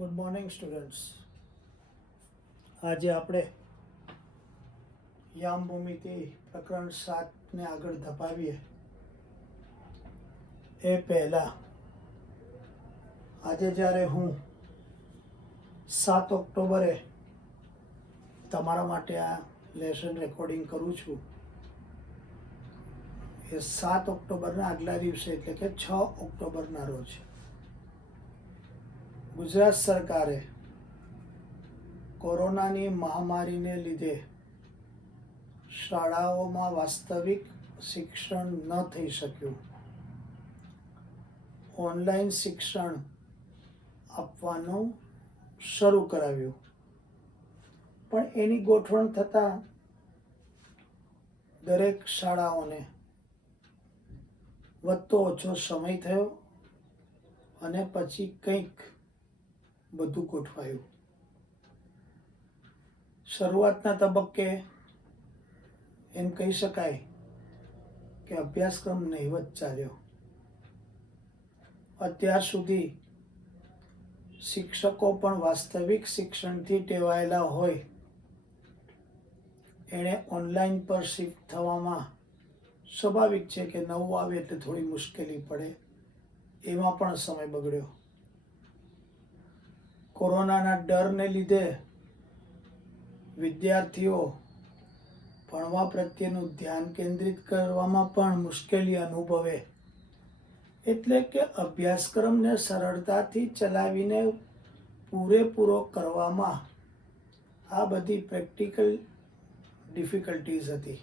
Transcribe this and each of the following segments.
Good morning students. આજે આપણે યામ ભૂમિથી પ્રકરણ 7ને આગળ ધપાવીએ એ પહેલાં આજે જ્યારે હું 7 ઓક્ટોબરે તમારા માટે આ લેસન રેકોર્ડિંગ કરું છું, એ 7 ઓક્ટોબરના આગલા દિવસે એટલે કે 6 ઓક્ટોબરના રોજ ગુજરાત સરકારે કોરોનાની મહામારીને લીધે શાળાઓમાં વાસ્તવિક શિક્ષણ ન થઈ શક્યું, ઓનલાઈન શિક્ષણ આપવાનું શરૂ કરાવ્યું. પણ એની ગોઠવણ થતાં દરેક શાળાઓને વધતો ઓછો સમય થયો અને પછી કંઈક બધું ગોઠવાયું. શરૂઆતના તબક્કે એમ કહી શકાય કે અભ્યાસક્રમ નહિવત ચાલ્યો. અત્યાર સુધી શિક્ષકો પણ વાસ્તવિક શિક્ષણથી ટેવાયેલા હોય, એણે ઓનલાઈન પર શિફ્ટ થવામાં સ્વાભાવિક છે કે નવું આવે એટલે થોડી મુશ્કેલી પડે. એમાં પણ સમય બગડ્યો. કોરોનાના ડરને લીધે વિદ્યાર્થીઓ ભણવા પ્રત્યેનું ધ્યાન કેન્દ્રિત કરવામાં પણ મુશ્કેલી અનુભવે, એટલે કે અભ્યાસક્રમને સરળતાથી ચલાવીને પૂરેપૂરો કરવામાં આ બધી પ્રેક્ટિકલ ડિફિકલ્ટીઝ હતી.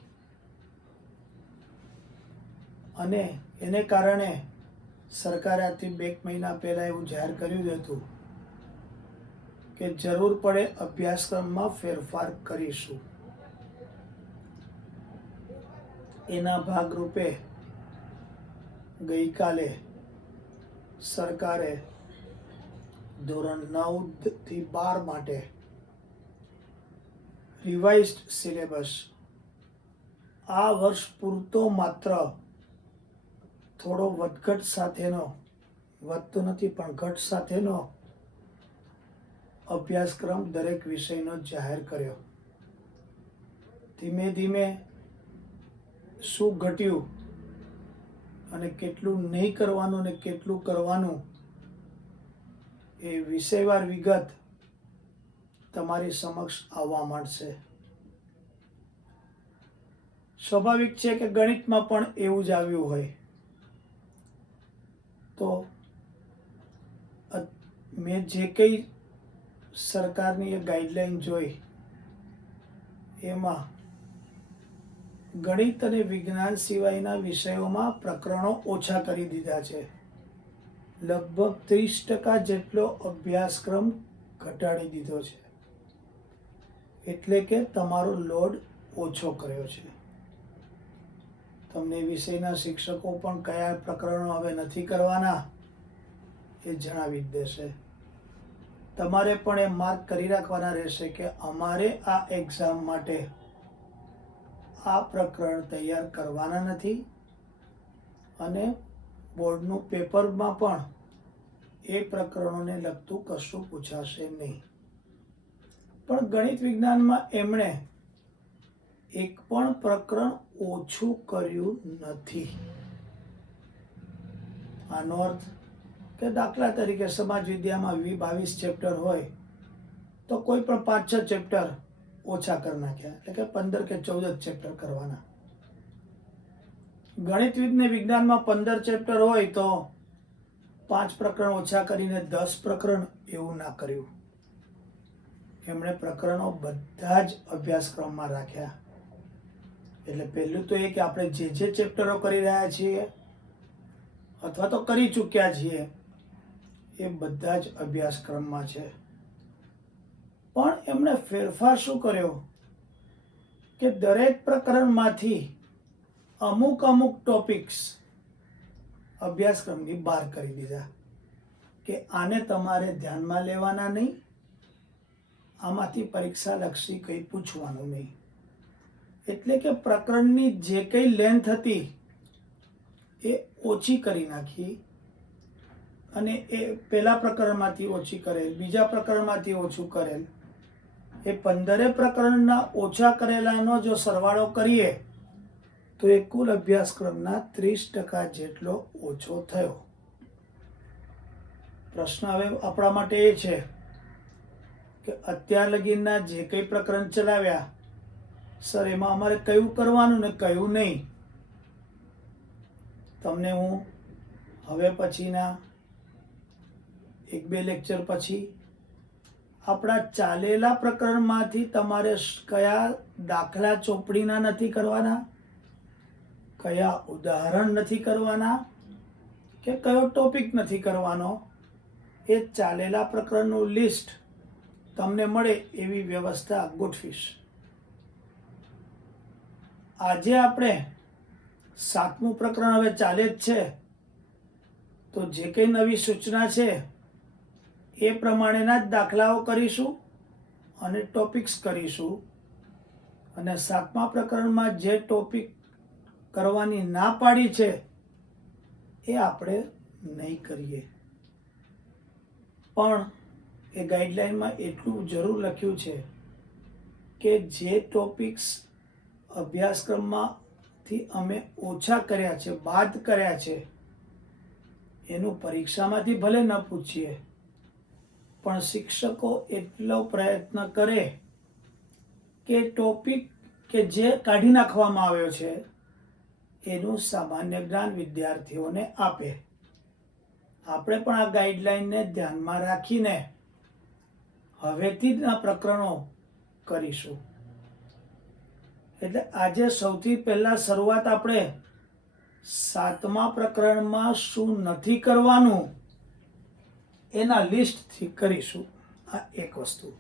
અને એને કારણે સરકારે આથી 2 મહિના પહેલાં એવું જાહેર કર્યું હતું કે જરૂર પડે અભ્યાસક્રમમાં ફેરફાર કરીશું. એના ભાગરૂપે ગઈકાલે સરકારે ધોરણ 9 થી 12 માટે રિવાઇઝ્ડ સિલેબસ આ વર્ષ પૂરતો માત્ર થોડો વધઘટ સાથેનો, વધતો નથી પણ ઘટ સાથેનો અભ્યાસક્રમ દરેક વિષયનો જાહેર કર્યો. ધીમે ધીમે શું ઘટ્યું અને કેટલું નહીં કરવાનું અને કેટલું કરવાનું એ વિષયવાર વિગત તમારી સમક્ષ આવવા માંડશે. સ્વાભાવિક છે કે ગણિતમાં પણ એવું જ આવ્યું હોય. તો મેં જે કંઈ સરકારની એ ગાઈડલાઈન જોઈ એમાં ગણિત અને વિજ્ઞાન સિવાયના વિષયોમાં પ્રકરણો ઓછા કરી દીધા છે. લગભગ 30% જેટલો અભ્યાસક્રમ ઘટાડી દીધો છે. એટલે કે તમારો લોડ ઓછો કર્યો છે. તમને વિષયના શિક્ષકો પણ કયા પ્રકરણો હવે નથી કરવાના એ જણાવી જ દેશે. તમારે પણ એ માર્ક કરી રાખવાના રહેશે કે અમારે આ એક્ઝામ માટે આ પ્રકરણ તૈયાર કરવાના નથી અને બોર્ડનું પેપરમાં પણ એ પ્રકરણોને લગતું કશું પૂછાશે નહીં. પણ ગણિત વિજ્ઞાનમાં એમણે એક પણ પ્રકરણ ઓછું કર્યું નથી. આનો અર્થ કે દાખલા તરીકે સમાજ વિદ્યામાં 22 ચેપ્ટર હોય તો કોઈ પણ 5-6 ચેપ્ટર ઓછા કરી નાખ્યા, એટલે કે 15 કે 14 ચેપ્ટર કરવાના. ગણિત વિજ્ઞાનમાં 15 ચેપ્ટર હોય તો 5 પ્રકરણ ઓછા કરીને 10 પ્રકરણ એવું ના કર્યું. એમણે પ્રકરણો બધા જ અભ્યાસક્રમમાં રાખ્યા. એટલે પહેલું તો એ કે આપણે જે ચેપ્ટરો કરી રહ્યા છીએ અથવા તો કરી ચૂક્યા છીએ એ બધા જ અભ્યાસક્રમમાં છે. પણ એમણે ફેરફાર શું કર્યો કે દરેક પ્રકરણમાંથી અમુક ટોપિક્સ અભ્યાસક્રમની બહાર કરી દીધા કે આને તમારે ધ્યાનમાં લેવાના નહીં, આમાંથી પરીક્ષાલક્ષી કંઈ પૂછવાનું નહીં. એટલે કે પ્રકરણની જે કંઈ લેન્થ હતી એ ઓછી કરી નાખી અને એ પહેલા પ્રકરણમાંથી ઓછી કરેલ, બીજા પ્રકરણમાંથી ઓછું કરેલ, એ 15 પ્રકરણના ઓછા કરેલાનો જો સરવાળો કરીએ તો એ કુલ અભ્યાસક્રમના 30% જેટલો ઓછો થયો. પ્રશ્ન હવે આપણા માટે એ છે કે અત્યાર લગીના જે કંઈ પ્રકરણ ચલાવ્યા સર એમાં અમારે કયું કરવાનું ને કયું નહીં. તમને હું હવે પછીના 1-2 લેક્ચર પછી આપણા ચાલેલા પ્રકરણમાંથી તમારે કયા દાખલા ચોપડીના નથી કરવાના, કયા ઉદાહરણ નથી કરવાના, કે કયો ટોપિક નથી કરવાનો, એ ચાલેલા પ્રકરણનું લિસ્ટ તમને મળે એવી વ્યવસ્થા ગોઠવીશ. આજે આપણે 7મું પ્રકરણ હવે ચાલે જ છે, તો જે કંઈ નવી સૂચના છે એ પ્રમાણેના જ દાખલાઓ કરીશું અને ટોપિક્સ કરીશું. અને 7મા પ્રકરણમાં જે ટોપિક કરવાની ના પાડી છે એ આપણે નહીં કરીએ. પણ એ ગાઈડલાઈનમાં એટલું જરૂર લખ્યું છે કે જે ટોપિક્સ અભ્યાસક્રમમાંથી અમે ઓછા કર્યા છે, બાદ કર્યા છે, એનું પરીક્ષામાંથી ભલે ન પૂછીએ પણ શિક્ષકો એટલો પ્રયત્ન કરે કે ટોપિક કે જે કાઢી નાખવામાં આવ્યો છે એનું સામાન્ય જ્ઞાન વિદ્યાર્થીઓને આપે. આપણે પણ આ ગાઈડલાઈનને ધ્યાનમાં રાખીને હવેથી જ આ પ્રકરણો કરીશું. એટલે આજે સૌથી પહેલા શરૂઆત આપણે 7મા પ્રકરણમાં શું નથી કરવાનું એના લિસ્ટથી કરીશું. આ એક વસ્તુ.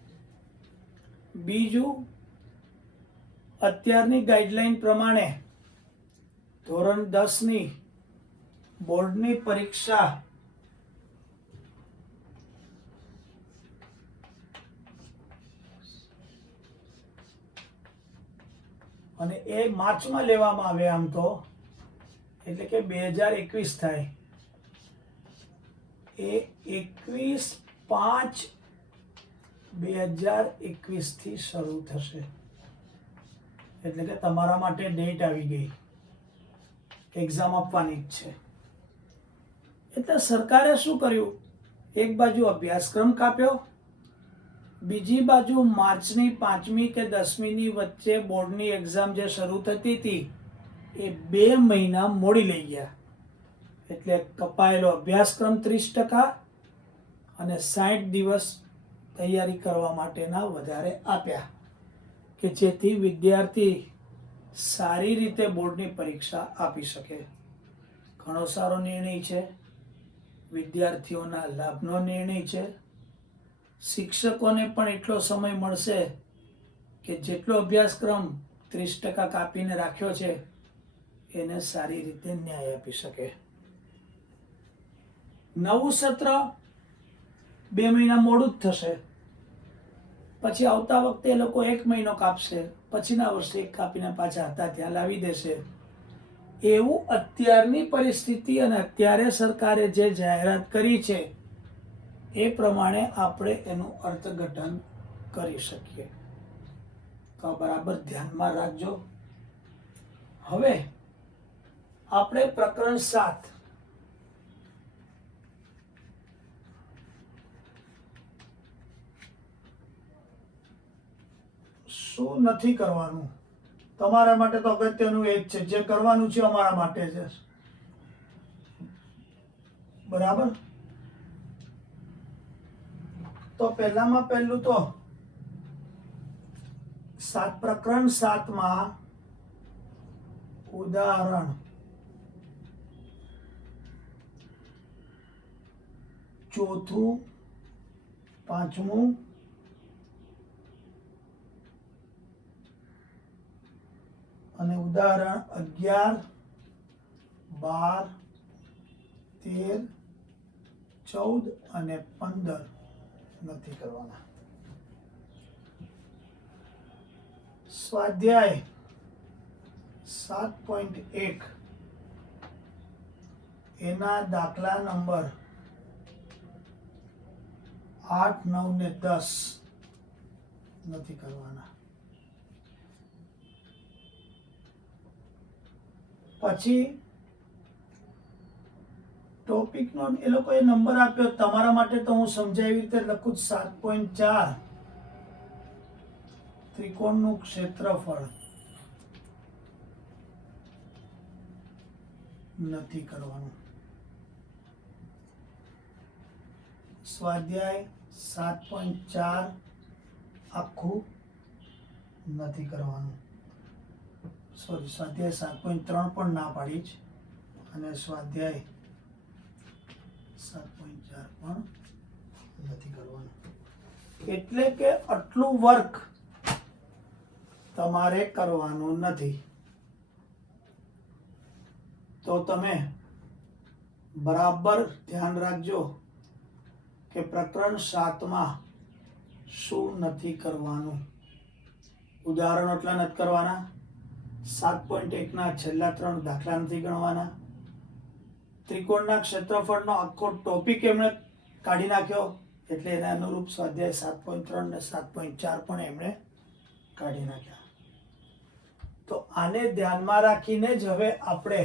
બીજું, અત્યારની ગાઈડલાઈન પ્રમાણે ધોરણ 10ની બોર્ડની પરીક્ષા અને એ માર્ચમાં લેવામાં આવે આમ તો, એટલે કે 2021 થાય. એ 21/5/2021 થી શરૂ થશે. એટલે કે તમારા માટે ડેટ આવી ગઈ, એક્ઝામ આપવાની જ છે. એટલે સરકારે શું કર્યું, એક બાજુ અભ્યાસક્રમ કાપ્યો, બીજી બાજુ માર્ચની 5મી કે 10મીની વચ્ચે બોર્ડની એક્ઝામ જે શરૂ થતી હતી એ 2 મહિના મોડી લઈ ગયા. એટલે કપાયેલો અભ્યાસક્રમ 30% અને 60 દિવસ તૈયારી કરવા માટેના વધારે આપ્યા કે જેથી વિદ્યાર્થી સારી રીતે બોર્ડની પરીક્ષા આપી શકે. ઘણો સારો નિર્ણય છે, વિદ્યાર્થીઓના લાભનો નિર્ણય છે. શિક્ષકોને પણ એટલો સમય મળશે કે જેટલો અભ્યાસક્રમ 30% કાપીને રાખ્યો છે એને સારી રીતે ન્યાય આપી શકે. નવું સત્ર 2 મહિના મોડું જ થશે. પછી આવતા વખતે એ લોકો 1 મહિનો કાપશે, પછીના વર્ષે 1 કાપીને પાછા હતા ત્યાં લાવી દેશે. એવું અત્યારની પરિસ્થિતિ અને અત્યારે સરકારે જે જાહેરાત કરી છે એ પ્રમાણે આપણે એનું અર્થઘટન કરી શકીએ. તો બરાબર ધ્યાનમાં રાખજો. હવે આપણે પ્રકરણ 7 શું નથી કરવાનું, તમારા માટે તો અગત્યનું એ જ છે. જે કરવાનું છે અમારા માટે છે, બરાબર. તો પહેલામાં પહેલું તો પ્રકરણ 7માં ઉદાહરણ, ચોથું, 5મું અને ઉદાહરણ 11, 12, 13, 14 અને 15 નથી કરવાના. સ્વાધ્યાય 7.1 એના દાખલા નંબર 8, 9 ને 10 નથી કરવાના. પછી ટોપિક નો એ લોકોએ નંબર આપ્યો, તમારા માટે તો હું સમજાવી રીતે લખું 7.4 ત્રિકોણનું ક્ષેત્રફળ નથી કરવાનું. સ્વાધ્યાય 7.4 આખું નથી કરવાનું. સોરી, સ્વાધ્યાય 7.3 પણ ના પાડી જ, અને સ્વાધ્યાય 7.4 પણ નથી કરવાનું. એટલે કે આટલું વર્ક તમારે કરવાનું નથી. તો તમે બરાબર ધ્યાન રાખજો કે પ્રકરણ 7 માં શું નથી કરવાનું. ઉદાહરણો એટલા નથી કરવાના. 7.1 ના છેલ્લા 3 દાખલા નથી ગણવાના. ત્રિકોણના ક્ષેત્રફળનો આખો ટોપિક એમણે કાઢી નાખ્યો, એટલે એના અનુરૂપ સ્વાધ્યાય 7.3 ને 7.4 પણ એમણે કાઢી નાખ્યા. તો આને ધ્યાનમાં રાખીને જ હવે આપણે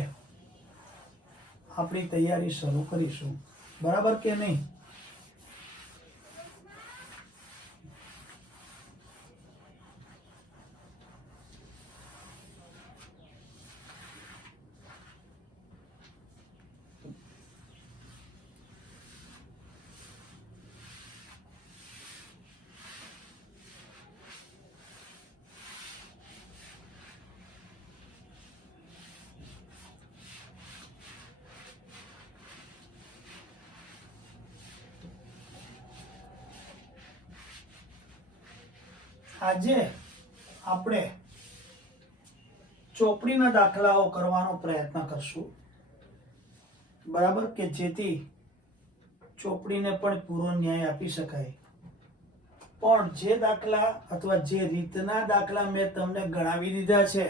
આપણી તૈયારી શરૂ કરીશું. બરાબર કે નહીં? આજે આપણે ચોપડીના દાખલાઓ કરવાનો પ્રયત્ન કરશું. બરાબર, કે જેથી ચોપડીને પણ પૂરો ન્યાય આપી શકાય. પણ જે દાખલા અથવા જે રીતના દાખલા મેં તમને ગણાવી દીધા છે,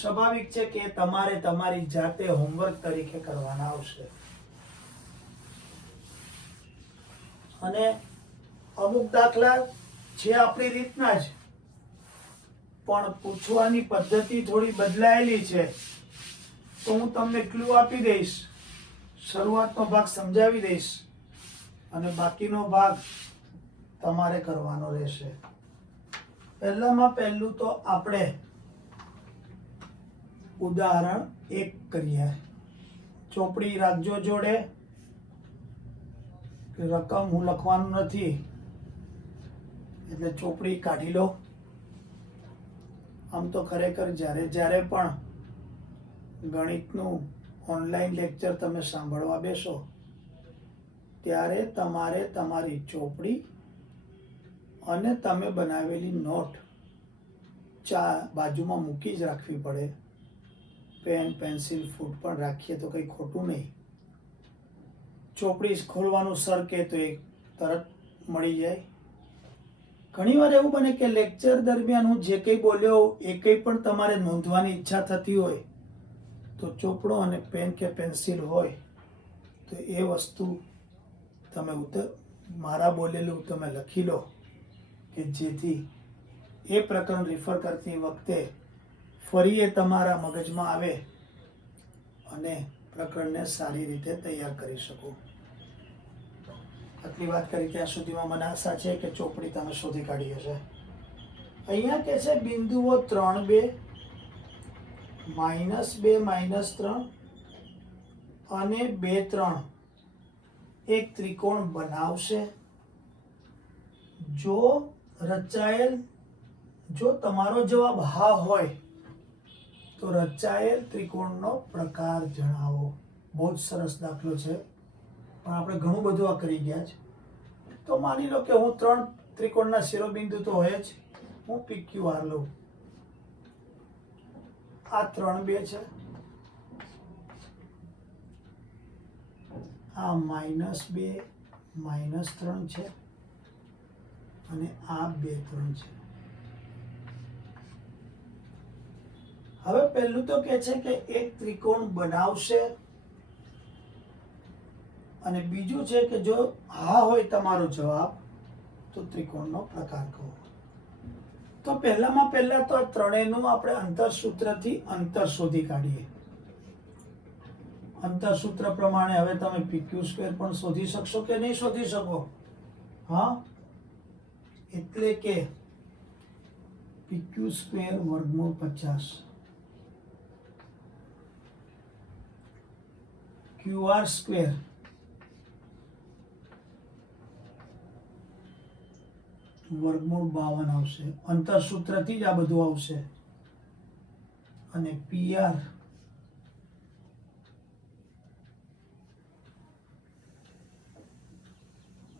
સ્વાભાવિક છે કે તમારે તમારી જાતે હોમવર્ક તરીકે કરવાના આવશે. અને અમુક દાખલા જે આપણી રીતના જ, પણ પૂછવાની પદ્ધતિ થોડી બદલાયેલી છે. તો હું તમને ક્લુ આપી દઈશ, શરૂઆતનો ભાગ સમજાવી દઈશ, અને બાકીનો ભાગ તમારે કરવાનો રહેશે. પહેલામાં પહેલું તો આપણે ઉદાહરણ 1 કરીએ. ચોપડી રાખજો જોડે, રકમ હું લખવાનું નથી, એટલે ચોપડી કાઢી લો. આમ તો ખરેખર જ્યારે પણ ગણિતનું ઓનલાઈન લેક્ચર તમે સાંભળવા બેસો, ત્યારે તમારે તમારી ચોપડી અને તમે બનાવેલી નોટ બાજુમાં મૂકી જ રાખવી પડે. પેન, પેન્સિલ, ફૂટ પણ રાખીએ તો કંઈ ખોટું નહીં. ચોપડી ખોલવાનું સર કે તો એ તરત મળી જાય. ઘણીવાર એવું બને કે લેક્ચર દરમિયાન હું જે કંઈ બોલ્યો એ કંઈ પણ તમારે નોંધવાની ઈચ્છા થતી હોય, તો ચોપડો અને પેન કે પેન્સિલ હોય તો એ વસ્તુ તમે મારા બોલેલું તમે લખી લો, કે જેથી એ પ્રકરણ રિફર કરતી વખતે ફરી એ તમારા મગજમાં આવે અને પ્રકરણને સારી રીતે તૈયાર કરી શકો. આટલી વાત કરી ત્યાં સુધીમાં મને આશા છે કે ચોપડી તમે શોધી કાઢી હશે. અહીંયા કે છે બિંદુઓ 3, 2, -2, -3 અને 2, 3 એક ત્રિકોણ બનાવશે જો તમારો જવાબ હા હોય તો રચાયેલ ત્રિકોણનો પ્રકાર જણાવો. બહુ જ સરસ દાખલો છે, પણ આપણે ઘણું બધું આ કરી ગયા છે. તો માની લો કે હું 3 ત્રિકોણના શિરોબિંદુ તો હોય જ, હું PQR લઉં. આ 3, 2 છે, આ -2, -3 છે, અને આ 2, 3 છે. હવે પહેલું તો કે છે કે એક ત્રિકોણ બનાવશે અને બીજું છે કે જો હા હોય તમારો જવાબ તો ત્રિકોણનો પ્રકાર કહો. તો પહેલામાં પહેલા તો ત્રણેયનું આપણે અંતરસૂત્રથી અંતર શોધી કાઢીએ. અંતરસૂત્ર પ્રમાણે હવે તમે PQ² પણ શોધી શકશો કે નહીં શોધી શકો? હા, એટલે કે PQ² વર્ગમૂળ 50 QR² વર્ગમૂળ 52 આવશે. અંતરસૂત્રથી જ આ બધું આવશે. અને PR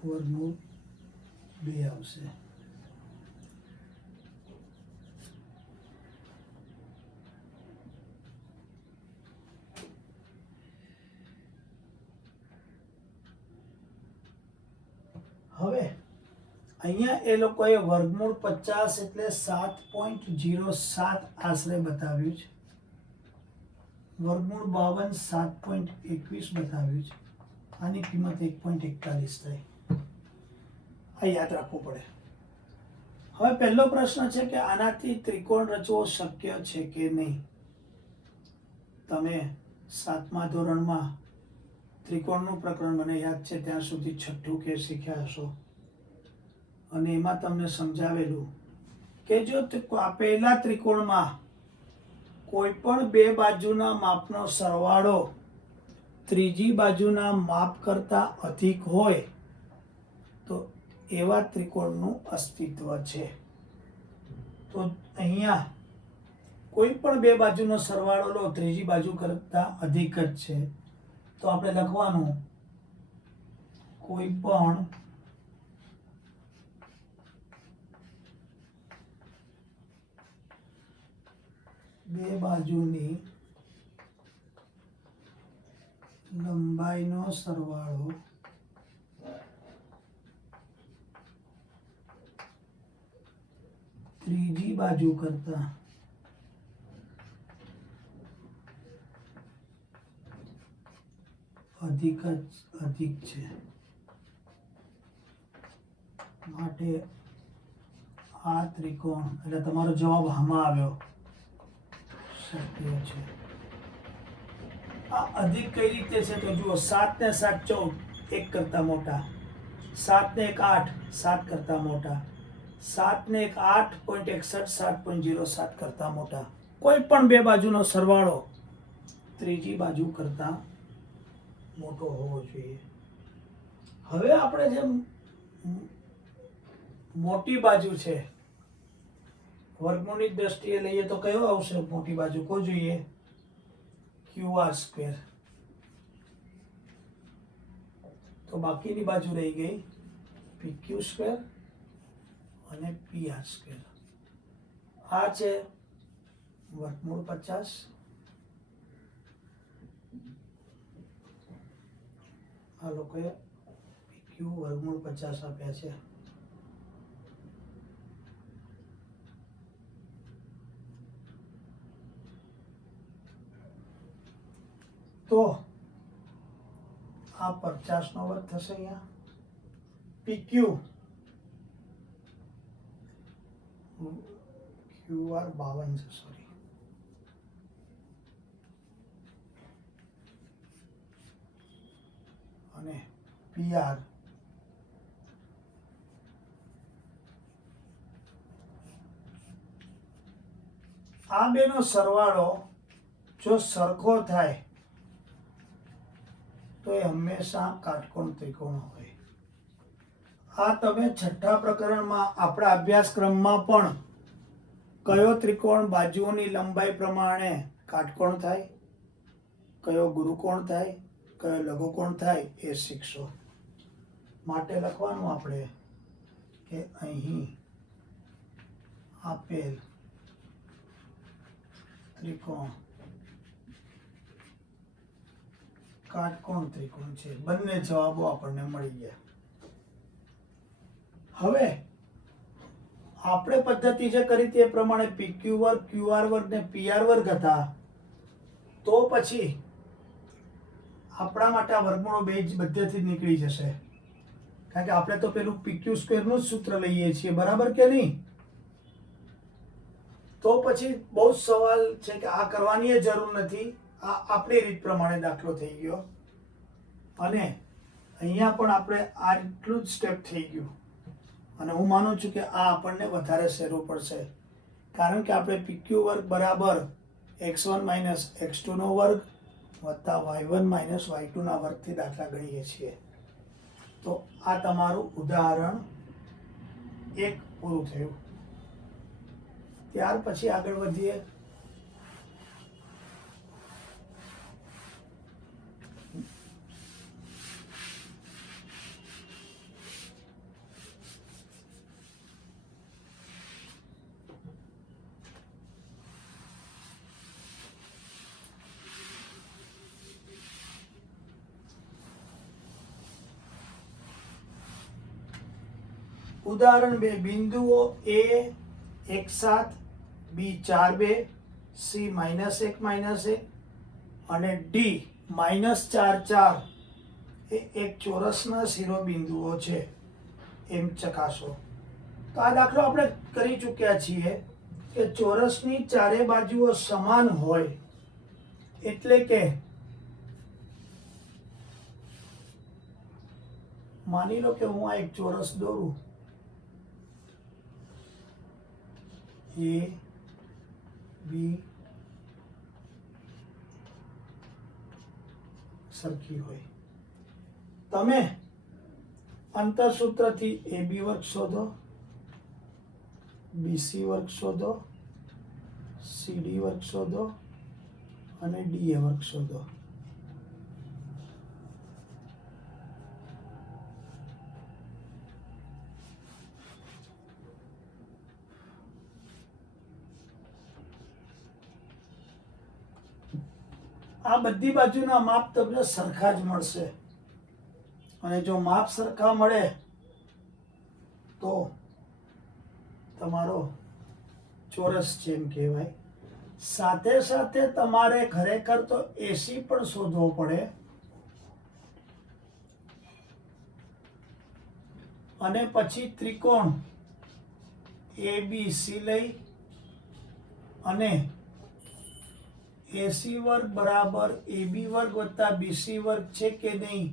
વર્ગમૂળ 2 આવશે. હવે અહીંયા એ લોકોએ વર્ગમૂળ 50 એટલે 7.07 આશરે બતાવ્યું છે. વર્ગમૂળ 52 7.21 બતાવ્યું છે. આની કિંમત 1.41 થાય. આ યાદ રાખવું પડે. હવે પહેલો પ્રશ્ન છે કે આનાથી ત્રિકોણ રચવો શક્ય છે કે નહીં. તમે 7મા ધોરણમાં ત્રિકોણનું પ્રકરણ મને યાદ છે ત્યાં સુધી 6ઠ્ઠું કે શીખ્યા હશો, અને એમાં તમને સમજાવેલું કે જો આપેલા ત્રિકોણમાં કોઈ પણ બે બાજુના માપનો સરવાળો ત્રીજી બાજુના માપ કરતા અધિક હોય તો એવા ત્રિકોણનું અસ્તિત્વ છે. તો અહીંયા કોઈ પણ બે બાજુનો સરવાળો લો ત્રીજી બાજુ કરતા અધિક જ છે, તો આપણે લખવાનું કોઈ પણ બે બાજુની લંબાઈનો સરવાળો ત્રીજી બાજુ કરતા અધિક છે, માટે આ ત્રિકોણ, એટલે તમારો જવાબ આમાં આવ્યો, શક્ય છે. આ અધિક કઈ રીતે છે તો જુઓ, 7 ને 7 14, 1 કરતા મોટા, 7 ને 1 8, 7 કરતા મોટા, 7 ને 1 8.61, 7.07 કરતા મોટા. કોઈ પણ બે બાજુનો સરવાળો ત્રીજી બાજુ કરતા મોટો હોવો જોઈએ. હવે આપણે જે મોટી બાજુ છે વર્ગમૂળની દ્રષ્ટિએ લઈએ તો કયો આવશે મોટી બાજુ? કો જોઈએ QR². તો બાકીની બાજુ રહી ગઈ PQ² અને PR². આ છે વર્ગમૂળ 50, આ લોકોએ PQ વર્ગમૂળ 50 આપ્યા છે. તો આ 50 નો વર્ગ થશે. અહીંયા PQ QR 52 છે, સોરી, અને PR આ બેનો સરવાળો જો સરખો થાય તો એ હંમેશા કાટકોણ ત્રિકોણ હોય. આ તમે 6ઠ્ઠા પ્રકરણમાં આપણા અભ્યાસક્રમમાં પણ કયો ત્રિકોણ બાજુઓની લંબાઈ પ્રમાણે કાટકોણ થાય, કયો ગુરુકોણ થાય, કયો લઘુકોણ થાય એ શીખશો. માટે લખવાનું આપણે કે અહીં આપેલ ત્રિકોણ કાટકોણ ત્રિકોણ છે. બંને જવાબો આપણને મળી ગયા. હવે આપણે પદ્ધતિ જે કરી તે પ્રમાણે PQ વર્ગ, QR વર્ગ ને PR વર્ગ હતા. તો પછી આપણા માટે આ વર્ગમૂળો બે જ બધેથી જ નીકળી જશે, કારણ કે આપણે તો પેલું PQ સ્ક્વેરનું જ સૂત્ર લઈએ છીએ, બરાબર કે નહીં? તો પછી બહુ જ સવાલ છે કે આ કરવાની જરૂર નથી, આ આપણી રીત પ્રમાણે દાખલો થઈ ગયો અને અહીંયા પણ આપણે આ એટલું જ સ્ટેપ થઈ ગયું અને હું માનું છું કે આ આપણને વધારે સહેલું પડશે, કારણ કે આપણે PQ વર્ગ બરાબર x1 - x2 નો વર્ગ વત્તા y1 - y2 ના વર્ગથી દાખલા ગણીએ છીએ. તો આ તમારું ઉદાહરણ 1 પૂરું થયું. ત્યાર પછી આગળ વધીએ. ઉદાહરણ 2 બિંદુઓ A 1 7 B 4 2 C -1 -1 અને D -4 4 એ એક ચોરસના શિરોબિંદુઓ છે એમ ચકાસો. તો આ દાખલો આપણે કરી ચૂક્યા છીએ કે ચોરસની ચારે બાજુઓ સમાન હોય એટલે કે માની લો કે હું આ એક ચોરસ દોરું, A B સરખી હોય. તમે અંતરસૂત્રથી AB વર્ગ શોધો, BC વર્ગ શોધો, CD વર્ગ શોધો અને DA વર્ગ શોધો. આ બધી બાજુના માપ તમને સરખા જ મળશે અને જો માપ સરખા મળે તો તમારો ચોરસ છે એમ કહેવાય. સાથે સાથે તમારે ખરેખર તો AC પણ શોધવો પડે અને પછી ત્રિકોણ ABC લઈ અને AC વર્ગ બરાબર AB વર્ગ વત્તા BC વર્ગ છે કે નહીં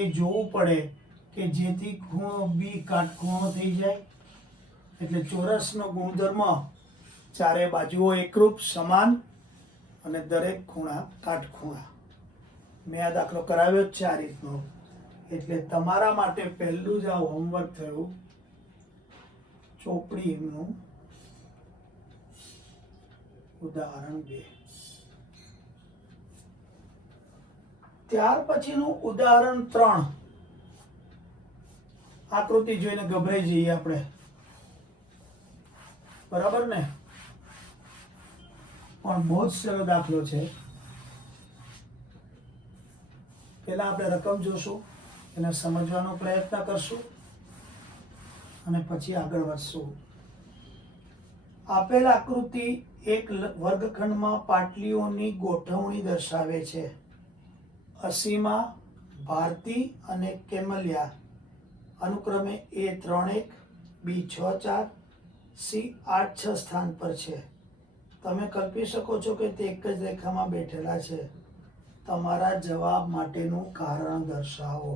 એ જોવું પડે કે જેથી ખૂણો B કાટખૂણો થઈ જાય. એટલે ચોરસનો ગુણધર્મ ચારે બાજુઓ એકરૂપ સમાન અને દરેક ખૂણા કાટખૂણા. મેં આ દાખલો કરાવ્યો જ છે આ રીતનો. એટલે તમારા માટે પહેલું જ આ હોમવર્ક થયું ચોપડીનું ઉદાહરણ 2. ત્યાર પછીનું ઉદાહરણ 3. આકૃતિ જોઈને ગભરાઈ જઈએ આપણે, બરાબર ને? પણ બહુ જ સરળ દાખલો છે. પહેલા આપણે રકમ જોશું, એને સમજવાનો પ્રયત્ન કરશું અને પછી આગળ વધશું. આપેલ આકૃતિ એક વર્ગખંડમાં પાટલીઓની ગોઠવણી દર્શાવે છે. અસીમા, ભારતી અને કેમલિયા અનુક્રમે A3 1, B6 4, C8 6 સ્થાન પર છે. તમે કલ્પી શકો છો કે તે એક જ રેખામાં બેઠેલા છે. તમારા જવાબ માટેનું કારણ દર્શાવો.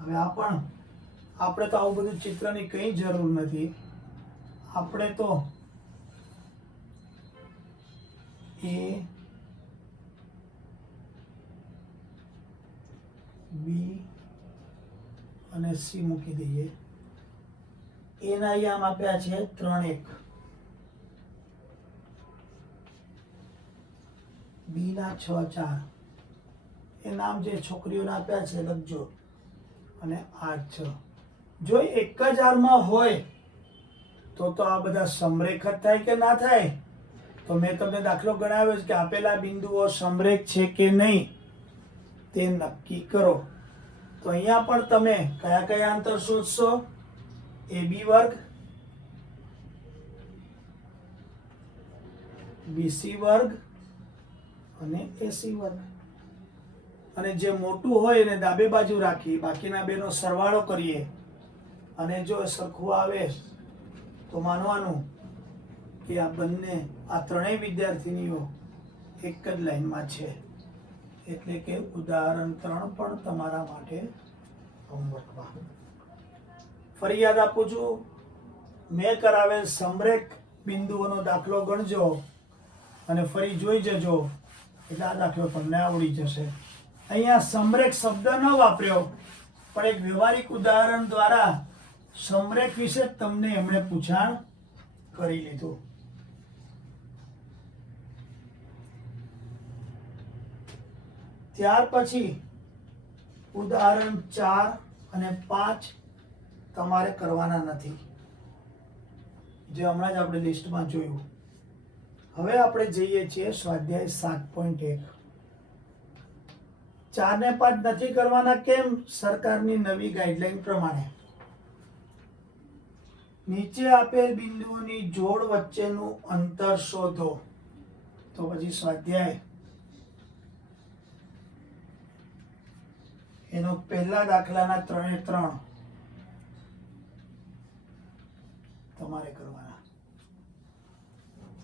હવે આપણે તો આવું બધું ચિત્રની કંઈ જરૂર નથી. આપણે તો A B અને C મૂકી દઈએ. A ના અહીંયા આપ્યા છે 3 1, B ના 6 4, એ નામ જે છોકરીઓના આપ્યા છે લખજો, અને 8 6. જો એક જ આરમાં હોય તો આ બધા સમરેખ થાય કે ના થાય? તો મેં તમને દાખલો ગણાવ્યો છે કે આપેલા બિંદુઓ સમરેખ છે કે નહીં તે નક્કી કરો. તો અહીંયા પણ તમે કયા કયા અંતર શોધશો? AB વર્ગ, BC વર્ગ અને AC વર્ગ. અને જે મોટું હોય એને ડાબે બાજુ રાખી બાકીના બેનો સરવાળો કરીએ અને જો સરખું આવે તો માનવાનું કે આ બંને આ ત્રણેય વિદ્યાર્થીનીઓ એક જ લાઈનમાં છે. એટલે કે ઉદાહરણ 3 પણ તમારા માટે હોમવર્કમાં. ફરી યાદ આપું છું, મેં કરાવેલ સમરેખ બિંદુઓનો દાખલો ગણજો અને ફરી જોઈ જજો એટલે આ દાખલો તમને આવડી જશે. અહીંયા સમરેખ શબ્દ ન વાપર્યો પણ એક વ્યવહારિક ઉદાહરણ દ્વારા સમરેખ વિશે તમને એમણે પૂછાણ કરી લીધું. ત્યાર પછી ઉદાહરણ 4 અને 5 તમારે કરવાના નથી, જે હમણાં જ આપણે લિસ્ટમાં જોયું. હવે આપણે જઈએ છીએ સ્વાધ્યાય 7.1. 4 ને 5 નથી કરવાના. કેમ? સરકારની નવી ગાઈડલાઈન પ્રમાણે નીચે આપેલ બિંદુઓની જોડ વચ્ચેનું અંતર શોધો. તો પછી સ્વાધ્યાય એનો પહેલા દાખલાના 3 એ 3 તમારે કરવાના.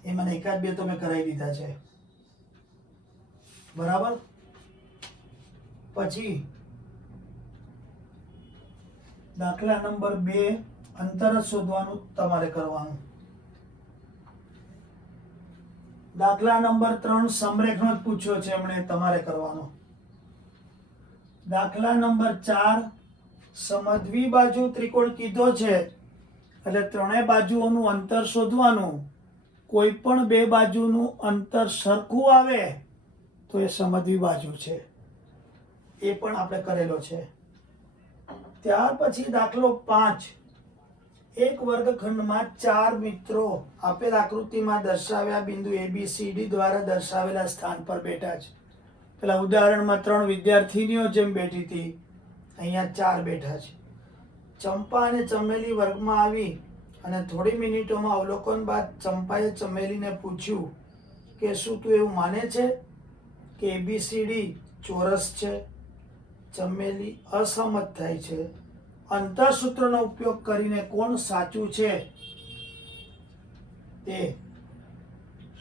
એ મને એકાદ બે તો મેં કરાવી દીધા છે, બરાબર. પછી દાખલા નંબર 2 અંતર શોધવાનું તમારે કરવાનું. દાખલા નંબર 3 સમરેખનો જ પૂછ્યો છે એમણે, તમારે કરવાનો. દાખલા નંબર 4 સમદ્વિ બાજુ ત્રિકોણ કીધો છે એટલે ત્રણેય બાજુઓનું અંતર શોધવાનું. કોઈ પણ બે બાજુનું અંતર સરખું આવે તો એ સમદ્વિ બાજુ છે, એ પણ આપણે કરેલો છે. ત્યાર પછી દાખલો 5, એક વર્ગખંડમાં 4 મિત્રો આપેલ આકૃતિમાં દર્શાવ્યા બિંદુ ABCD દ્વારા દર્શાવેલા સ્થાન પર બેઠા છે. પેલા ઉદાહરણમાં 3 વિદ્યાર્થીનીઓ જેમ બેઠી હતી, અહીંયા 4 બેઠા છે. ચંપા અને ચમેલી વર્ગમાં આવી અને થોડી મિનિટોમાં અવલોકન બાદ ચંપાએ ચમેલીને પૂછ્યું કે શું તું એવું માને છે કે ABCD ચોરસ છે? ચમેલી અસહમત થાય છે. અંતરસૂત્રનો ઉપયોગ કરીને કોણ સાચું છે તે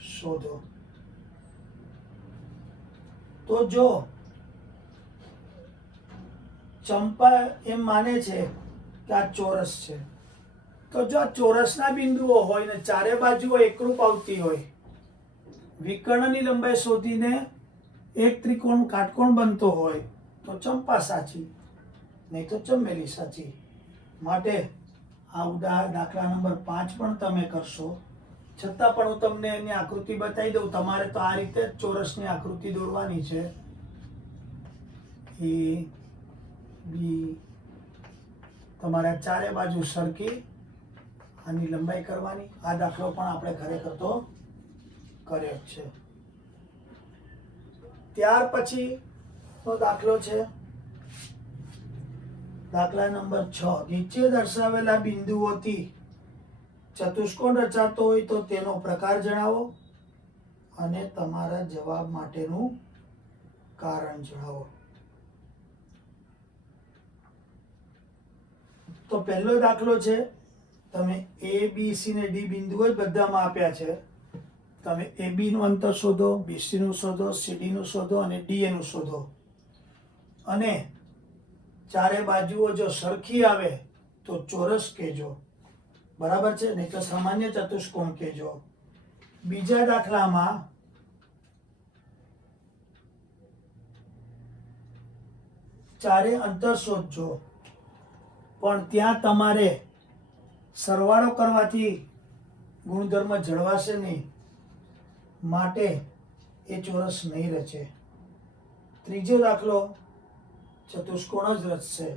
શોધો. તો જો ચંપા એમ માને છે કે આ ચોરસ છે, તો જો આ ચોરસના બિંદુઓ હોય ને ચારે બાજુઓ એકરૂપ આવતી હોય, વિકર્ણની લંબાઈ શોધીને એક ત્રિકોણ કાટકોણ બનતો હોય તો ચંપા સાચી, નહીં તો ચમેલી સાચી. માટે આ દાખલા નંબર 5 પણ તમે કરશો. છતાં પણ હું તમને એની આકૃતિ બતાવી દઉં. તમારે તો આ રીતે જ ચોરસની આકૃતિ દોરવાની છે. A, B, તમારે ચારે બાજુ સરખી આની લંબાઈ કરવાની. આ દાખલો પણ આપણે ખરેખર તો કર્યો જ છે. ત્યાર પછી નો દાખલો છે દાખલા નંબર 6. નીચે દર્શાવેલા બિંદુઓથી ચતુષ્કોણ રચાતો હોય તો તેનો પ્રકાર જણાવો અને તમારા જવાબ માટેનું કારણ જણાવો. તો પહેલો દાખલો છે, તમે A, B, C ને D બિંદુઓ જ બધામાં આપ્યા છે. તમે AB નું અંતર શોધો, BC નું શોધો, CD નું શોધો અને DA નું શોધો. અને ચારે બાજુઓ જો સરખી આવે તો ચોરસ કહેજો, બરાબર છે, નહીં તો સામાન્ય ચતુષ્કોણ કહેજો. બીજા દાખલામાં ચારે અંતર શોધજો, પણ ત્યાં તમારે સરવાળો કરવાથી ગુણધર્મ જળવાશે નહીં, માટે એ ચોરસ નહીં રચે. ત્રીજો દાખલો ચતુષ્કોણ જ રચશે,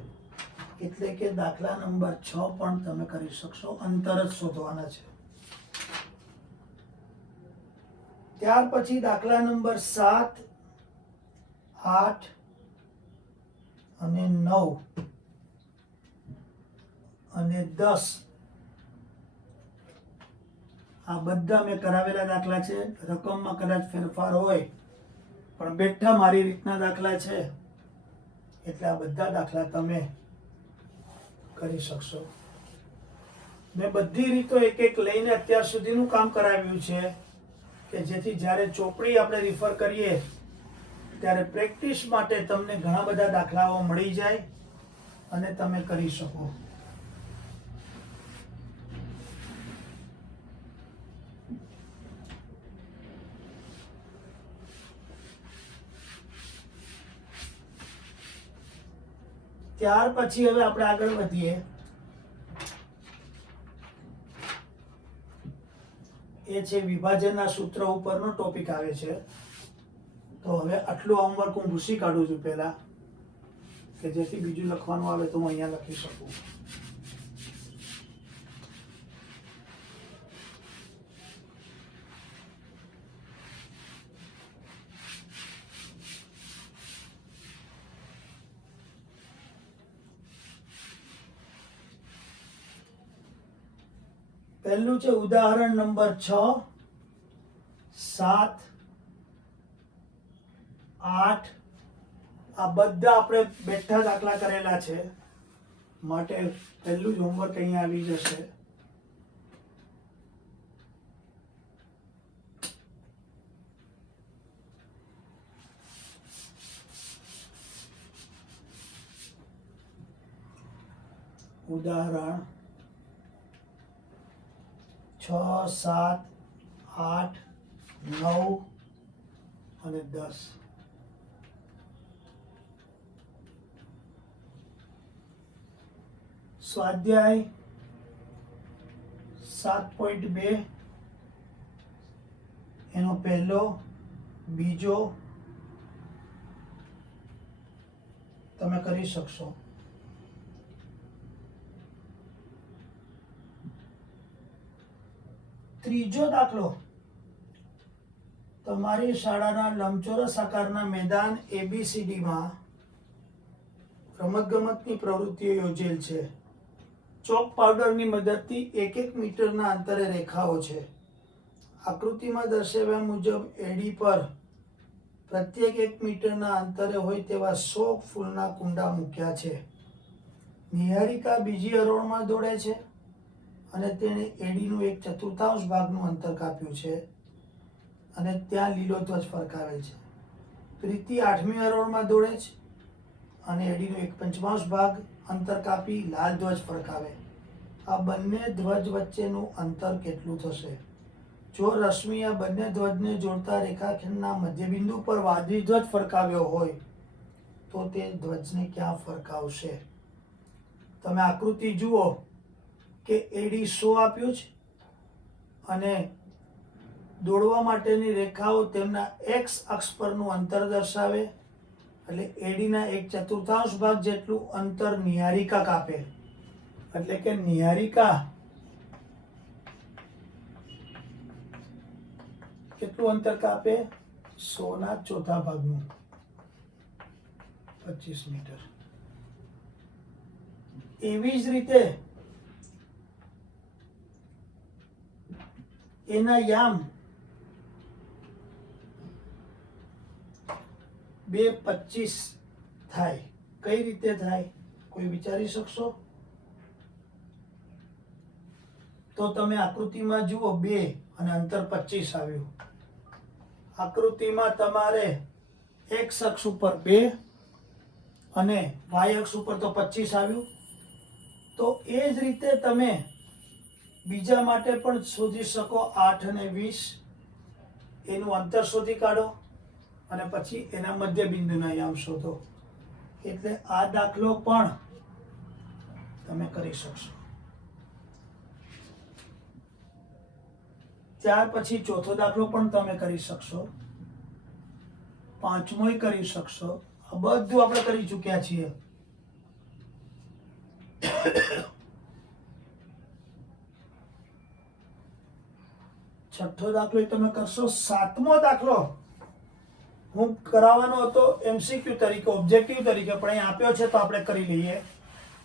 એટલે કે દાખલા નંબર 6 પણ તમે કરી શકશો. અંતર જ શોધવાના છે. ત્યાર પછી દાખલા નંબર 7, 8 અને 9 અને 10 આ બધા મેં કરાવેલા દાખલા છે. રકમમાં કદાચ ફેરફાર હોય પણ બેઠા મારી રીતના દાખલા છે. એટલે આ બધા દાખલા તમે કરી શકશો. મેં બધી રીતો એક એક લઈને અત્યાર સુધીનું કામ કરાવ્યું છે કે જેથી જ્યારે ચોપડી આપણે રિફર કરીએ ત્યારે પ્રેક્ટિસ માટે તમને ઘણા બધા દાખલાઓ મળી જાય અને તમે કરી શકો. ત્યાર પછી હવે આપણે આગળ વધીએ. એ છે વિભાજનના સૂત્ર ઉપરનો ટોપિક આવે છે. તો હવે આટલું હોમવર્ક હું ભૂસી કાઢું છું પહેલા, કે જેથી બીજું લખવાનું આવે તો હું અહીંયા લખી શકું. પહેલું છે ઉદાહરણ નંબર 6, 7, 8. આ બધા આપણે બેઠા દાખલા કરેલા છે માટે પહેલું જ હોમવર્ક અહીંયા આવી જશે. ઉદાહરણ 6, 7, 8, 9 અને 10. સ્વાધ્યાય 7.2 એનો પહેલો બીજો તમે કરી શકશો. ત્રીજો દાખલો, તમારી શાળાના લંબચોરસ આકારના મેદાન ABCDમાં રમતગમતની પ્રવૃત્તિઓ યોજેલ છે. ચોક પાવડરની મદદથી 1 મીટરના અંતરે રેખાઓ છે. આકૃતિમાં દર્શાવ્યા મુજબ એડી પર પ્રત્યેક 1 મીટરના અંતરે હોય તેવા 100 ફૂલના કુંડા મૂક્યા છે. નિહારિકા બીજી હરોળમાં દોડે છે અને તેણે એડીનું 1/4 ભાગનું અંતર કાપ્યું છે અને ત્યાં લીલો ધ્વજ ફરકાવેલ છે. પ્રીતિ 8મી હરોળમાં દોડે છે અને એડીનું 1/5 ભાગ અંતર કાપી લાલ ધ્વજ ફરકાવે. આ બંને ધ્વજ વચ્ચેનું અંતર કેટલું થશે? જો રશ્મિ આ બંને ધ્વજને જોડતા રેખાખંડના મધ્યબિંદુ પર વાદળી ધ્વજ ફરકાવ્યો હોય તો તે ધ્વજને ક્યાં ફરકાવશે? તમે આકૃતિ જુઓ કે એડી 100 આપ્યું છે અને દોડવા માટેની રેખાઓ તેમના એક્સ અક્ષ પરનું અંતર દર્શાવે, એટલે એડીના 1/4 ભાગ જેટલું અંતર નિહારિકા કાપે. એટલે કે નિહારિકા કેટલું અંતર કાપે? 100ના ચોથા ભાગનું 25 મીટર. એવી જ રીતે એના યામ 2:25 થાય. કઈ રીતે થાય? કોઈ વિચારી શકશો? તો તમે આકૃતિમાં જુઓ 2 અને અંતર 25 આવ્યું. આકૃતિમાં તમારે x અક્ષ ઉપર 2 અને y અક્ષ ઉપર તો 25 આવ્યું. તો એ જ રીતે તમે બીજા માટે પણ શોધી શકો. 8 અને 20 એનું અંતર શોધી કાઢો અને પછી એના મધ્ય બિંદુના યામ શોધો. એટલે આ દાખલો પણ તમે કરી શકશો. ત્યાર પછી ચોથો દાખલો પણ તમે કરી શકશો, પાંચમોય કરી શકશો. આ બધું આપણે કરી ચૂક્યા છીએ. છઠ્ઠો દાખલો એ તમે કરશો. સાતમો દાખલો હું કરાવવાનો હતો MCQ તરીકે, ઓબ્જેક્ટિવ તરીકે, પણ અહીં આપ્યો છે તો આપણે કરી લઈએ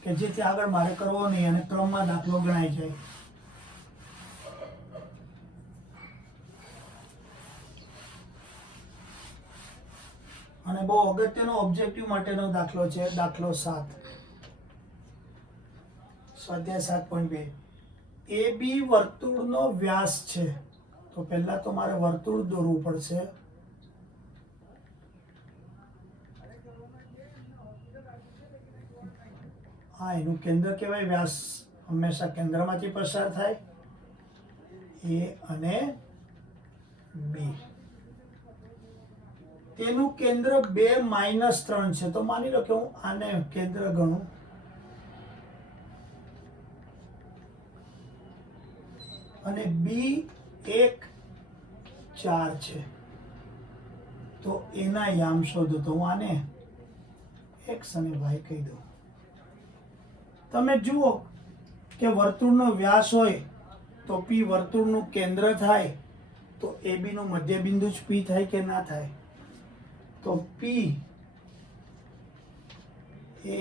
કે જેથી આગળ મારે કરવો નહીં અને ક્રમમાં દાખલો ગણાઈ જાય. અને બહુ અગત્યનો ઓબ્જેક્ટિવ માટેનો દાખલો છે, દાખલો 7, સ્વાધ્યાય 7.2. AB વર્તુળનો વ્યાસ છે. તો પહેલા તો મારે વર્તુળ દોરવું પડશે. હા, એનું કેન્દ્ર કહેવાય. વ્યાસ હંમેશા કેન્દ્રમાંથી પસાર થાય. A અને B. તેનું કેન્દ્ર 2 - 3 છે. તો માની લો કે હું આને કેન્દ્ર ગણું. અને B 1 4 છે. તો એના યામ શોધો. તો હું આને x અને y કહી દઉં. તમે જુઓ કે વર્તુળનો વ્યાસ હોય તો P વર્તુળનું કેન્દ્ર થાય તો AB નું મધ્ય બિંદુ જ P થાય કે ના થાય? તો P એ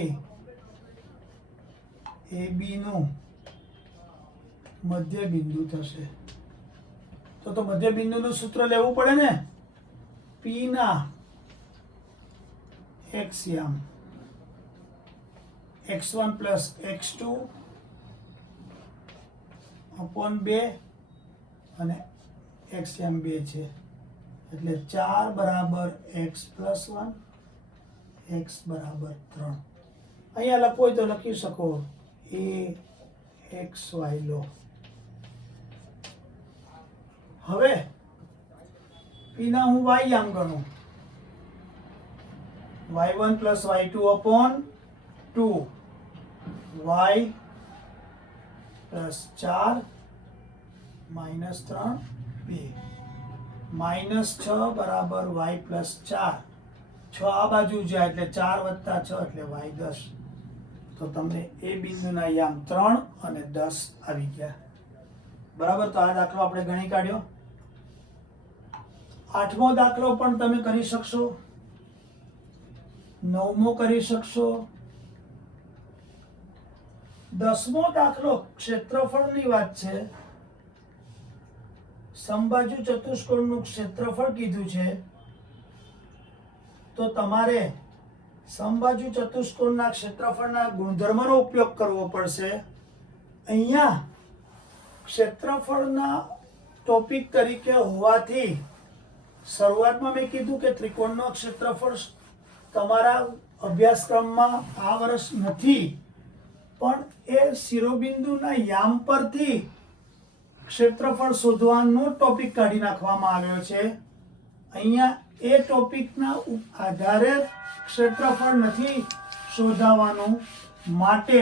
AB નું મધ્ય બિંદુ થશે. તો મધ્ય બિંદુનું સૂત્ર લેવું પડે ને. P ના x યામ x1 + x2 upon 2 અને x યામ 2 છે. એટલે 4 = x + 1, x = 3. અહીંયા લખવું હોય તો લખી શકો AXY લો. હવે P ના હું y યામ ગણું. y1 + y2 upon 2, y + 4 - 3 b, -6 = y + 4. 6 આ બાજુ જાય એટલે 4 + 6 એટલે y 10. તો તમને એ બિંદુના યામ 3 અને 10 આવી ગયા. બરાબર. તો આ દાખલો આપણે ગણી કાઢ્યો. 8મો દાખલો પણ તમે કરી શકશો, 9મો કરી શકશો. 10મો દાખલો ક્ષેત્રફળની વાત છે. સમબાજુ ચતુષ્કોણનું ક્ષેત્રફળ કીધું છે. તો તમારે સમબાજુ ચતુષ્કોણના ક્ષેત્રફળના ગુણધર્મનો ઉપયોગ કરવો પડશે. અહીંયા ક્ષેત્રફળના ટોપિક તરીકે હોવાથી શરૂઆતમાં મેં કીધું કે ત્રિકોણનો ક્ષેત્રફળ તમારા અભ્યાસક્રમમાં આ વર્ષ નથી, પણ એ શિરોબિંદુના યામ પરથી ક્ષેત્રફળ શોધવાનો ટોપિક કાઢી નાખવામાં આવ્યો છે. અહીંયા એ ટોપિકના આધારે ક્ષેત્રફળ નથી શોધાવાનું, માટે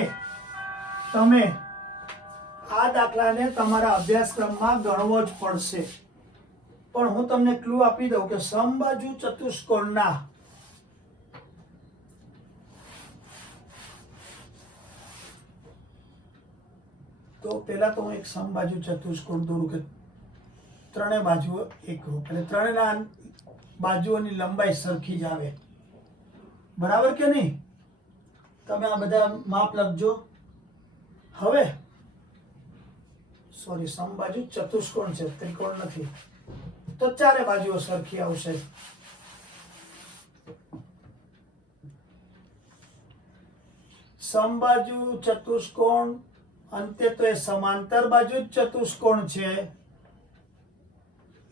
તમે આ દાખલાને તમારા અભ્યાસક્રમમાં ગણવો જ પડશે. પણ હું તમને ક્લુ આપી દઉં કે સમબાજુ ચતુષ્કોણના તો પહેલા તો હું એક સમબાજુ ચતુષ્કોણ દોરું કે ત્રણેય બાજુઓ એકરૂપ, એટલે ત્રણેયના બાજુઓની લંબાઈ સરખી જ આવે. બરાબર કે નહીં? તમે આ બધા માપ લખજો. હવે સોરી, સમબાજુ ચતુષ્કોણ છે, ત્રિકોણ નથી. તો ચારે બાજુઓ સરખી આવશે. સમબાજુ ચતુષ્કોણ અંતે તો એ સમાંતર બાજુ જ ચતુષ્કોણ છે,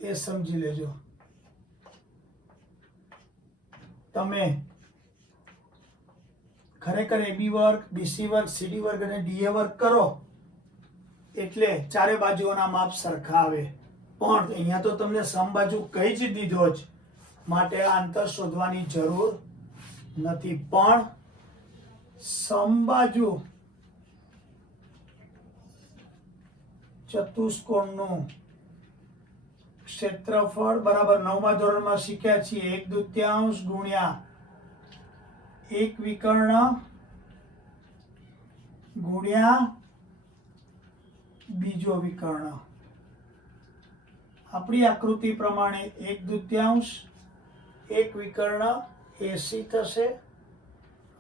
એ સમજી લેજો. તમે ખરેખર AB વર્ગ, BC વર્ગ, CD વર્ગ અને DA વર્ગ કરો એટલે ચારે બાજુઓના માપ સરખા આવે. પણ અહીંયા તો તમને સમબાજુ કહી જ દીધો જ, માટે આ અંતર શોધવાની જરૂર નથી. પણ સમબાજુ ચતુષ્કોણનું ક્ષેત્રફળ બરાબર 9મા ધોરણમાં શીખ્યા છીએ 1/2 ગુણ્યા એક વિકર્ણ ગુણ્યા બીજો વિકર્ણ. આપણી આકૃતિ પ્રમાણે 1/2 એક વિકર્ણ AC થશે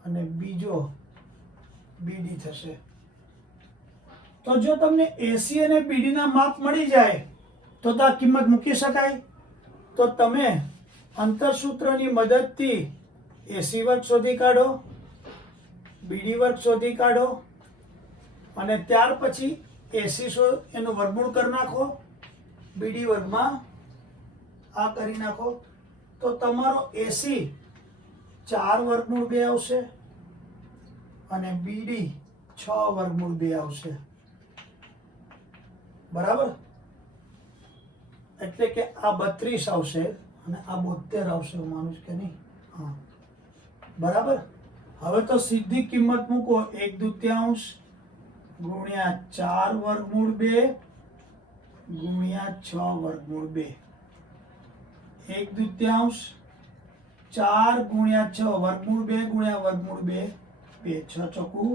અને બીજો BD થશે. તો જો તમને AC અને BD ના માપ મળી જાય તો આ કિંમત મૂકી શકાય. તો તમે અંતરસૂત્રની મદદથી એસી વર્ગ શોધી કાઢો, બીડી વર્ગ શોધી કાઢો અને ત્યાર પછી એસી એનું વર્ગમૂળ કરી નાખો, બીડી વર્ગમાં આ કરી નાખો તો તમારો એસી 4 વર્ગમૂળ 2 આવશે અને બીડી 6 વર્ગમૂળ 2 આવશે. બરાબર? એટલે કે આ 32 આવશે અને આ 72 આવશે. હું માનું છું કે નહીં? હા, બરાબર. હવે તો સીધી કિંમત મૂકો, 1/2 ગુણ્યા 4 વર્ગમૂળ 2 ગુણ્યા 6 વર્ગમૂળ 2. 1/2 4 ગુણ્યા 6 વર્ગમૂળ 2 ગુણ્યા વર્ગમૂળ 2 2 6 ચોકું,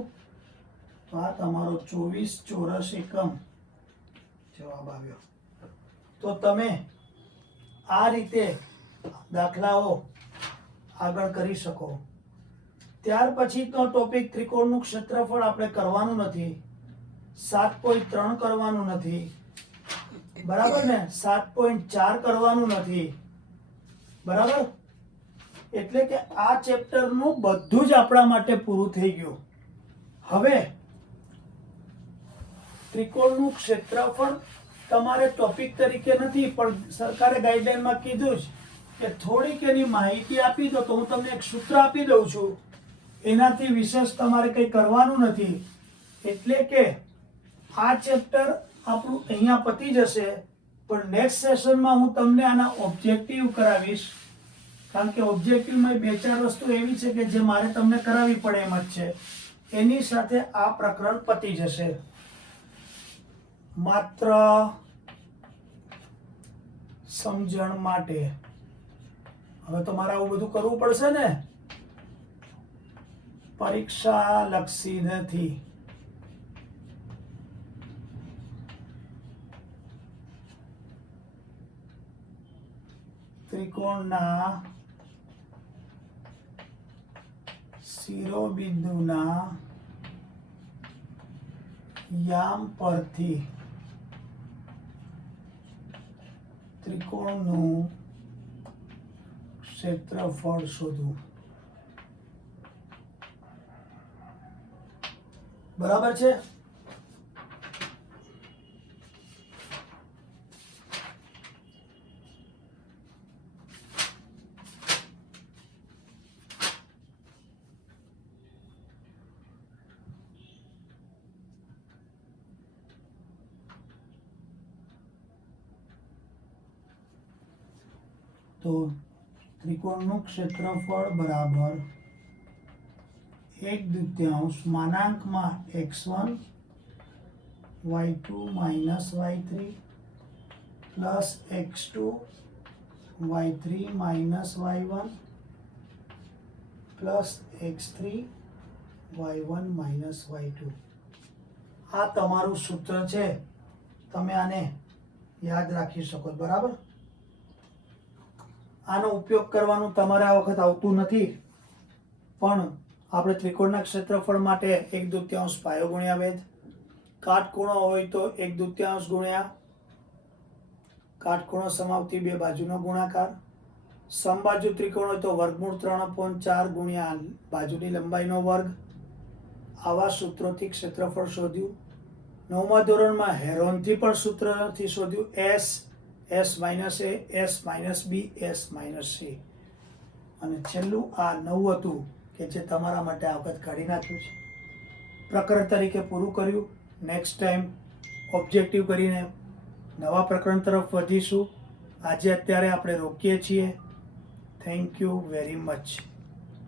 તો આ તમારો 24 ચોરસ એકમ જવાબ આવ્યો. તો તમે આ રીતે દાખલાઓ આગળ કરી શકો. ત્યાર પછી તો ટોપિક ત્રિકોણનું ક્ષેત્રફળ આપણે કરવાનું નથી, 7.3 કરવાનું નથી, બરાબર ને, 7.4 કરવાનું નથી. બરાબર? એટલે કે આ ચેપ્ટરનું બધું જ આપણા માટે પૂરું થઈ ગયું. હવે ત્રિકોણનું ક્ષેત્રફળ તમારે ટોપિક તરીકે નથી, પણ સરકારે ગાઈડલાઈનમાં કીધું જ કે થોડીક એની માહિતી આપી દો તો હું તમને એક સૂત્ર આપી દઉં છું, એનાથી વિશેષ તમારે કંઈ કરવાનું નથી. એટલે કે આ ચેપ્ટર આપણું અહીંયા પતી જશે, પણ નેક્સ્ટ સેશનમાં હું તમને આના ઓબ્જેક્ટિવ કરાવીશ, કારણ કે ઓબ્જેક્ટિવમાં 2-4 વસ્તુ એવી છે કે જે મારે તમને કરાવવી પડે એમ જ છે. એની સાથે આ પ્રકરણ પતી જશે. માત્ર સમજણ માટે હવે તો મારે આવું બધું કરવું પડશે ને, પરીક્ષા લક્ષી નથી. ત્રિકોણના શિરોબિંદુના યામ પરથી ત્રિકોણનું ક્ષેત્રફળ શોધવું. બરાબર છે? તો ત્રિકોણનું ક્ષેત્રફળ બરાબર 1/2 માનાંકમાં x1 y2 minus y3 plus x2 y3 minus y1 plus x3 y1 minus y2. આ તમારું સૂત્ર છે, તમે આને યાદ રાખી શકો. બરાબર? આનો ઉપયોગ કરવાનું તમારે આ વખત આવતું નથી, પણ આપણે ત્રિકોણના ક્ષેત્રફળ માટે 1/2 પાયો ગુણ્યા વેધ, કાટખૂણો હોય તો 1/2 ગુણ્યા કાટખૂણો સમાવતી 2 બાજુનો ગુણાકાર, સમબાજુ ત્રિકોણ હોય તો વર્ગમૂળ 3/4 ગુણ્યા બાજુની લંબાઈનો વર્ગ. આવા સૂત્રોથી ક્ષેત્રફળ શોધ્યું. 9મા ધોરણમાં હેરોનથી પણ સૂત્રથી શોધ્યું, S minus A, S minus B, S minus C. અને છેલ્લું આ 9 હતું કે જે તમારા માટે આ વખત કાઢી નાખ્યું છે. પ્રકરણ તરીકે પૂરું કર્યું. નેક્સ્ટ ટાઈમ ઓબ્જેક્ટિવ કરીને નવા પ્રકરણ તરફ વધીશું. આજે અત્યારે આપણે રોકીએ છીએ. Thank you very much.